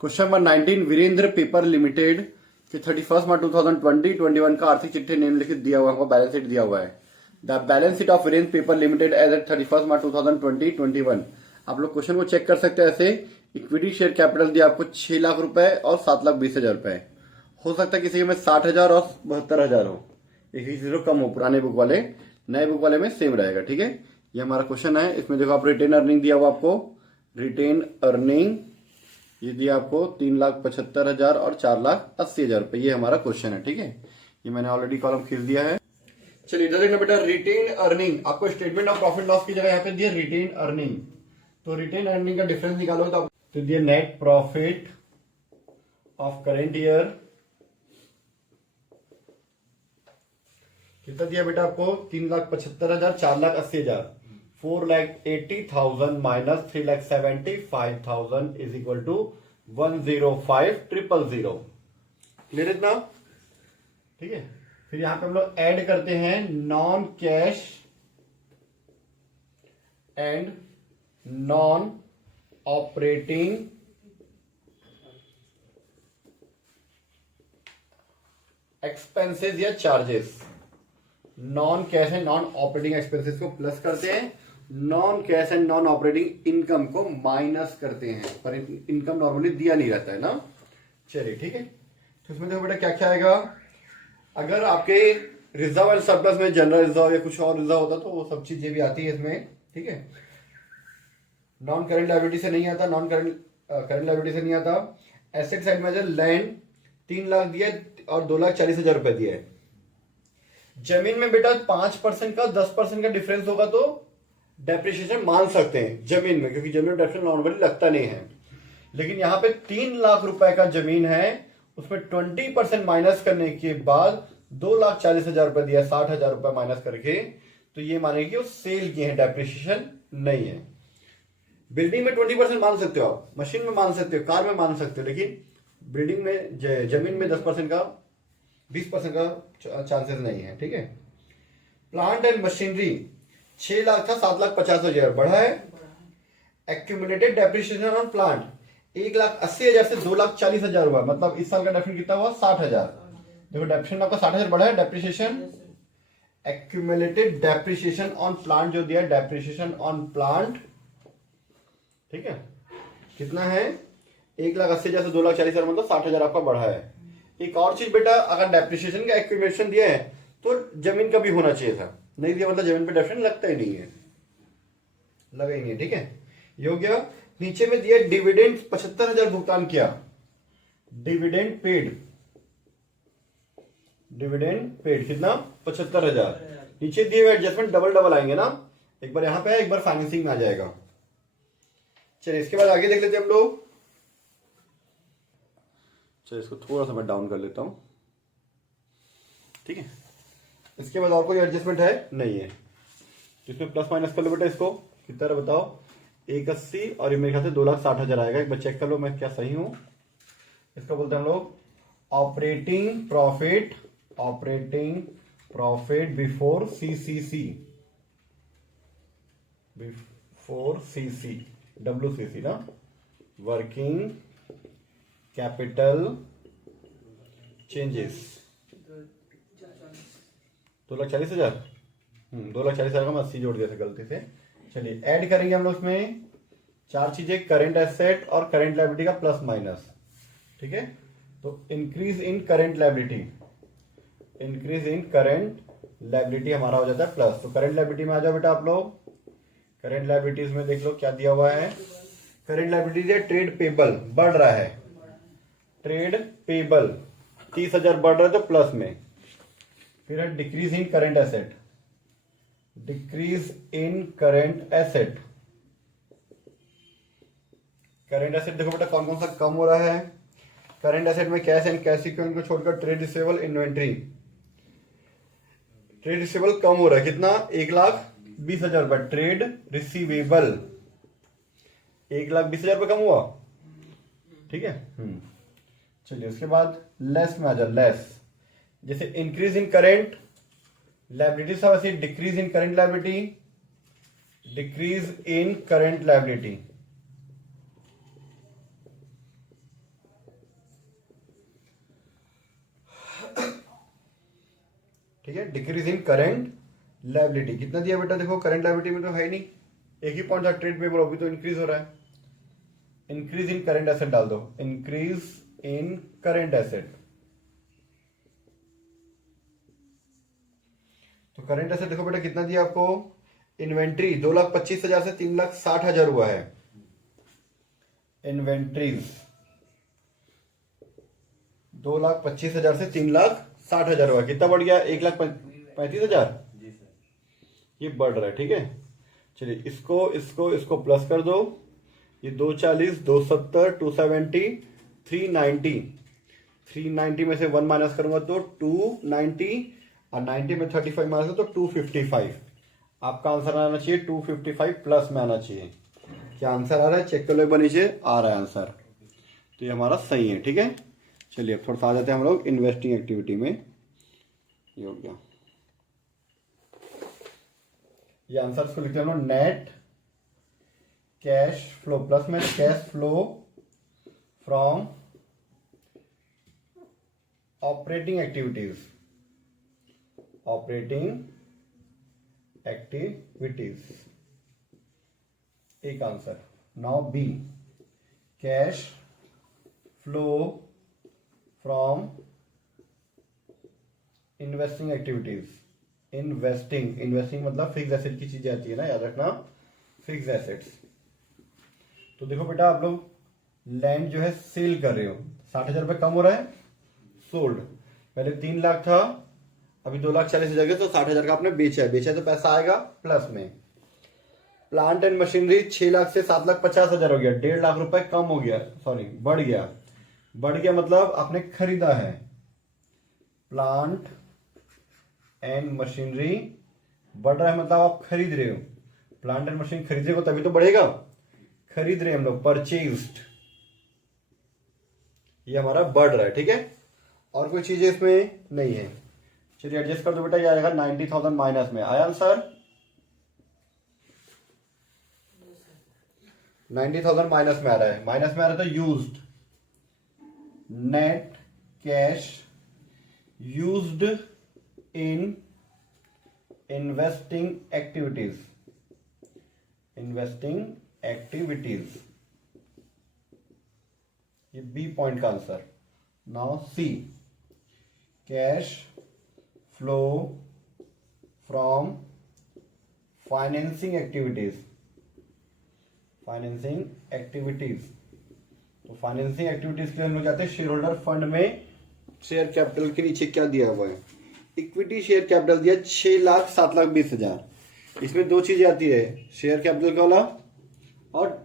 Question number 19, Virendra paper limited के 31 March 2020-21 का आर्थिक चिट्ठी निम्नलिखित दिया हुआ है, बैलेंस शीट दिया हुआ है। The balance sheet of Virendra paper limited as at 31 March 2020-21। आप लोग क्वेश्चन को चेक कर सकते हैं ऐसे। इक्विटी शेयर कैपिटल दिया आपको 6 लाख रुपए और 7,20,000 रुपए। हो सकता है किसी में 60,000 और 72,000 हो, एक ही जीरो कम हो। पुराने बुक वाले, नए बुक वाले में सेम रहेगा। ठीक है, ये हमारा क्वेश्चन है। इसमें देखो आप रिटेन अर्निंग दिया हुआ आपको, रिटेन अर्निंग ये दिया आपको 3,75,000 और 4,80,000 रुपए। ये हमारा क्वेश्चन है। ठीक है, ये मैंने ऑलरेडी कॉलम खींच दिया है। चलिए इधर देखना बेटा, रिटेन अर्निंग आपको स्टेटमेंट ऑफ प्रॉफिट लॉस की जगह यहाँ पे दिया रिटेन अर्निंग। तो रिटेन अर्निंग का डिफरेंस निकालो तो दिया net profit of current year. कितना दिया बेटा आपको? 3,75,000, 4,80,000, 4,80,000 minus 3,75,000 is equal to 105,000। Clear इतना? ठीक है, फिर यहां पे हम लोग ऐड करते हैं non cash and non operating expenses या charges. Non cash and non operating expenses को प्लस करते हैं, non cash and non operating income को माइनस करते हैं। पर इनकम नॉर्मली दिया नहीं रहता है ना। चलिए ठीक है, तो इसमें देखो बेटा क्या क्या आएगा। अगर आपके रिजर्व एंड सरप्लस में जनरल रिजर्व या कुछ और रिजर्व होता तो वो सब चीजें भी आती है इसमें। ठीक है, नॉन करेंट लायबिलिटी से नहीं आता, नॉन करेंट लायबिलिटी से नहीं आता। एसेट साइड में लैंड 3 लाख दिया और 2,40,000 रुपए दिया है। जमीन में बेटा 5% का 10% का डिफरेंस होगा तो डेप्रिसिएशन मान सकते हैं जमीन में, क्योंकि जमीन में डेप्रिसिएशन नॉर्मली लगता नहीं है। लेकिन यहां पे 3 लाख रुपए का जमीन है, उसमें 20% माइनस करने के बाद 2,40,000 रुपए दिया, 60,000 रुपए माइनस करके, तो ये माने कि वो सेल किए हैं, डेप्रिसिएशन नहीं है। बिल्डिंग में 20% मान सकते हो आप, मशीन में मान सकते हो, कार में मान सकते हो, लेकिन बिल्डिंग में जमीन में 10% का 20% का चांसेस नहीं है। ठीक है, प्लांट एंड मशीनरी 6 लाख था, 7,50,000 बढ़ा है। एक्यूमुलेटेड डेप्रिसिएशन ऑन प्लांट 1,80,000 से 2,40,000 हुआ, मतलब इस साल का डेप्रिसिएशन कितना हुआ? 60,000। देखो डेप्रिसिएशन आपका 60,000 बढ़ा है। Depreciation accumulated depreciation on plant जो दिया, डेप्रिसिएशन ऑन प्लांट, ठीक है, कितना है? 1,80,000 से 2,40,000, मतलब 60,000 आपका बढ़ा है। एक और चीज बेटा, अगर डेप्रिसिएशन का एक्यूमुलेशन दिया है तो जमीन का भी होना चाहिए था, नहीं दिया मतलब जमीन पे डेप्रिसिएशन लगता ही नहीं है, लगा ही नहीं है। ठीक है, ये हो गया। नीचे में दिया डिविडेंड 75,000 भुगतान किया, डिविडेंड पेड, डिविडेंड पेड कितना? 75,000। नीचे दिए हुए एडजस्टमेंट डबल डबल आएंगे ना, एक बार यहां पे है, एक बार फाइनेंसिंग में आ जाएगा। चलिए इसके बाद आगे देख लेते हैं हम लोग। चलिए इसको थोड़ा सा मैं डाउन कर लेता हूं। ठीक है, इसके बाद और कोई एडजस्टमेंट है? नहीं है। इसमें प्लस माइनस कर लो बेटा, इसको कितना है बताओ? 1,80 और ये मेरे ख्याल से 2,60,000 आएगा। एक बार चेक कर लो मैं क्या सही हूं। इसका बोलते हैं हम लोग operating profit, operating profit before CCC, before CC, WCC ना, वर्किंग कैपिटल चेंजेस। 2,40,000, 2,40,000 का मैं 80 जोड़ दिया था गलती से। चलिए ऐड करेंगे हम लोग इसमें 4 चीजें, करेंट एसेट और करेंट लायबिलिटी का प्लस माइनस। ठीक है, तो increase in current liability, increase in current liability हमारा हो जाता है प्लस। तो करेंट लायबिलिटी में आ जाओ बेटा आप लोग। करेंट लायबिलिटीज में देख लो क्या दिया हुआ है। करेंट लायबिलिटी है ट्रेड पेबल, बढ़ रहा है, ट्रेड पेबल 30,000 बढ़ रहा है तो प्लस में। फिर है decrease in current asset, decrease in current asset. Current asset देखो बेटा कौन कौन सा कम हो रहा है। करेंट एसेट में कैश एंड कैश इक्विवेलेंट को छोड़कर trade receivable, inventory, trade receivable कम हो रहा है, कितना? 1,20,000 रुपए। ट्रेड रिसीवेबल 1,20,000 रुपए कम हुआ। ठीक है, चलिए उसके बाद लेस में आ जाए। लेस जैसे इंक्रीज इन करेंट लायबिलिटी था, वैसे decrease in current liability, decrease in current liability. है, डिक्रीज इन करंट लायबिलिटी कितना दिया बेटा, देखो करंट लायबिलिटी में तो है ही नहीं, एक ही पॉइंट था ट्रेड पेबल, अभी तो इंक्रीज हो रहा है। इंक्रीज इन करंट एसेट डाल दो, इंक्रीज इन करंट एसेट। तो करंट एसेट देखो बेटा कितना दिया आपको, इन्वेंट्री 2,25,000 से 3,60,000 हुआ है। इन्वेंट्रीज 2,25,000 से 3,60,000 हुआ, कितना बढ़ गया, 1,35,000। ये बढ़ रहा है, ठीक है। चलिए इसको इसको इसको प्लस कर दो, ये 240, 270, 270, 390, 390 में से 1 माइनस करूंगा तो 290, और 90 में 35 माइनस तो 255। आपका आंसर आना चाहिए 255 प्लस में आना चाहिए। क्या आंसर आ रहा है, चेक कर लो एक बार नीचे, आ रहा है आंसर, तो ये हमारा सही है, ठीक है। चलिए अब थोड़ा सा आ जाते हैं हम लोग इन्वेस्टिंग एक्टिविटी में। ये हो गया, ये आंसर इसको लिखते हैं हम लोग नेट कैश फ्लो, प्लस में cash flow from operating activities, operating activities, एक answer. Now B cash flow from investing activities, investing, investing मतलब फिक्स एसेट की चीजें आती है ना, याद रखना, फिक्स एसेट्स। तो देखो बेटा आप लोग लैंड जो है सेल कर रहे हो, 60,000 रुपये कम हो रहा है, सोल्ड, पहले 3 लाख था, अभी 2,40,000 गए, तो 60,000 का आपने बेचा है, बेचा है तो पैसा आएगा प्लस में। प्लांट एंड मशीनरी 6 लाख से 7,50,000 हो गया, 1.5 लाख रुपए कम हो गया, सॉरी बढ़ गया, बढ़ गया मतलब आपने खरीदा है। प्लांट एंड मशीनरी बढ़ रहा है मतलब आप खरीद रहे हो, प्लांट एंड मशीन खरीदेगा तभी तो बढ़ेगा, खरीद रहे हैं हम लोग, परचेज्ड, ये हमारा बढ़ रहा है, ठीक है। और कोई चीजें इसमें नहीं है। चलिए एडजस्ट कर दो बेटा, ये आएगा 90,000 माइनस में, आया आंसर 90,000 माइनस में आ रहा है, माइनस में आ रहा है तो used, net cash used in investing activities, investing activities, ये बी पॉइंट का answer. Now see cash flow from financing activities, financing activities, तो फाइनेंसिंग एक्टिविटीज के लिए हम लोग जाते हैं शेयर होल्डर फंड में। शेयर कैपिटल के नीचे क्या दिया हुआ है, इक्विटी शेयर कैपिटल दिया 6,07,20,000। इसमें दो चीजें आती है, शेयर कैपिटल वाला और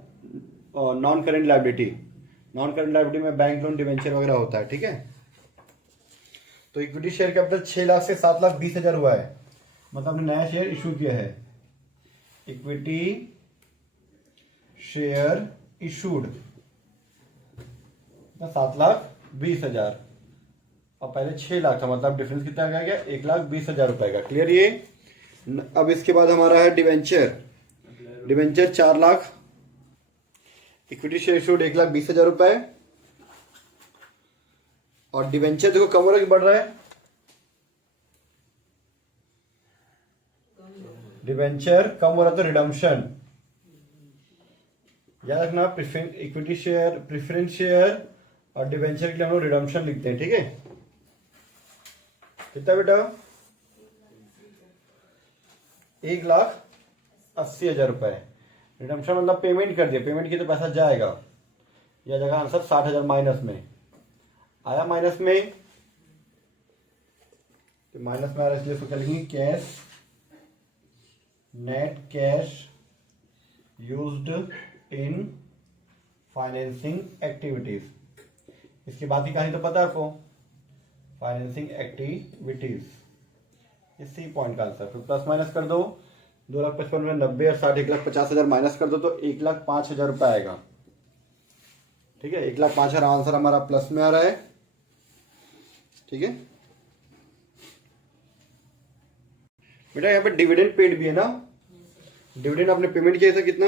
non current liability. Non current liability में बैंक लोन डिवेंचर वगैरह होता है, ठीक है। तो इक्विटी शेयर कैपिटल 6 लाख से 7,20,000 हुआ है, मतलब हमने नया शेयर इशू किया है। इक्विटी शेयर इशूड 7,20,000 और पहले 6 लाख था, मतलब डिफरेंस कितना आ गया, 1,20,000 रुपए का। क्लियर ये। अब इसके बाद हमारा है debenture, debenture 4 lakh, equity share issued 1,20,000 रुपए, और डिवेंचर देखो कम हो रहा है कि बढ़ रहा है, डिवेंचर कम हो रहा तो रिडम्पशन, याद रखना, इक्विटी शेयर, प्रेफरेंस शेयर और डिवेंचर के लिए हम लोग रिडम्पशन लिखते हैं, ठीक है। कितना बेटा, 1,80,000 रुपए, रिडम्पशन मतलब पेमेंट कर दिया, पेमेंट की तो पैसा जाएगा, यह जगह आंसर 60,000 माइनस में आया, माइनस में, तो माइनस में आ रहा है इसलिए इसको क्या लिखेंगे, cash, net cash used in financing activities. इसकी बात की कहानी तो पता है आपको, फाइनेंसिंग एक्टिविटीज, इस सी पॉइंट का आंसर। फिर प्लस माइनस कर दो, 2,55,000 में 90 और 60, 1,50,000 माइनस कर दो तो 1,05,000 रुपए आएगा, ठीक है। 1,05,000 आंसर हमारा प्लस में आ रहा है, ठीक है बेटा। यहाँ पे डिविडेंड पेड भी है ना, डिविडेंड आपने पेमेंट किया था कितना,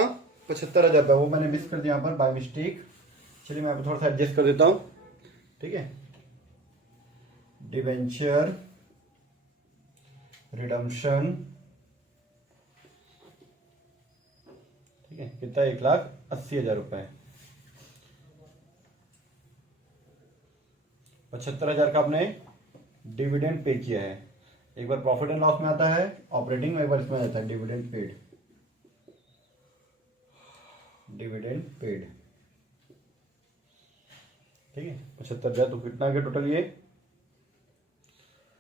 75,000 रुपये, वो मैंने मिस कर दिया यहाँ पर बाय मिस्टेक। चलिए मैं यहाँ पे थोड़ा सा एडजस्ट कर देता हूँ, ठीक है। डिवेंचर रिडम्पशन, ठीक है, कितना, 1,80,000 रुपए। 75,000 का आपने डिविडेंड पे किया है। एक बार प्रॉफिट एंड लॉस में आता है ऑपरेटिंग में, एक बार इसमें आता है डिविडेंड पेड। डिविडेंड पेड, ठीक है, 75,000, तो कितना आ गया टोटल ये,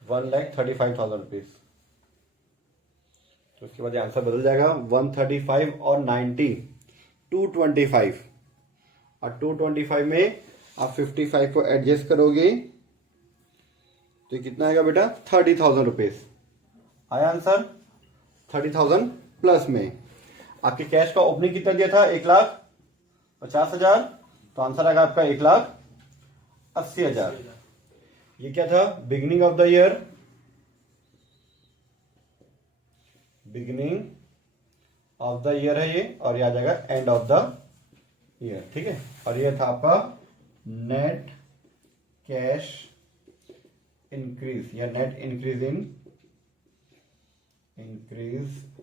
1,35,000 रुपीज। तो उसके बाद आंसर बदल जाएगा, 135 और 90, 225, और 225 में आप 55 को एडजस्ट करोगे तो ये कितना आएगा बेटा, 30,000 रुपीज। आया आंसर, 30,000 प्लस में। आपके कैश का ओपनिंग कितना दिया था, 1,50,000, तो आंसर आएगा आपका 1,80,000। ये क्या था, beginning of the year, beginning of the year है ये, और ये आ जाएगा एंड ऑफ द ईयर, ठीक है। और ये था आपका नेट कैश इंक्रीज या net increase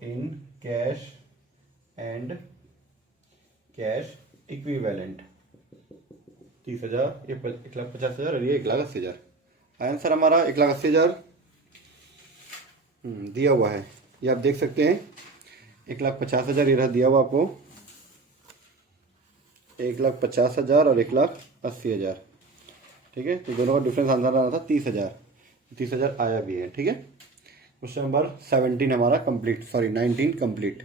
in cash and cash equivalent, 30,000, ये 1,50,000 और ये 1,80,000। आंसर हमारा 1,80,000 दिया हुआ है, ये आप देख सकते हैं। 1,50,000 ये रहा दिया हुआ आपको, 1,50,000 और 1,80,000, ठीक है। तो दोनों का डिफरेंस आंसर आ रहा था 30,000, 30,000 आया भी है, ठीक है। क्वेश्चन नंबर 17 हमारा कंप्लीट, सॉरी 19 कंप्लीट।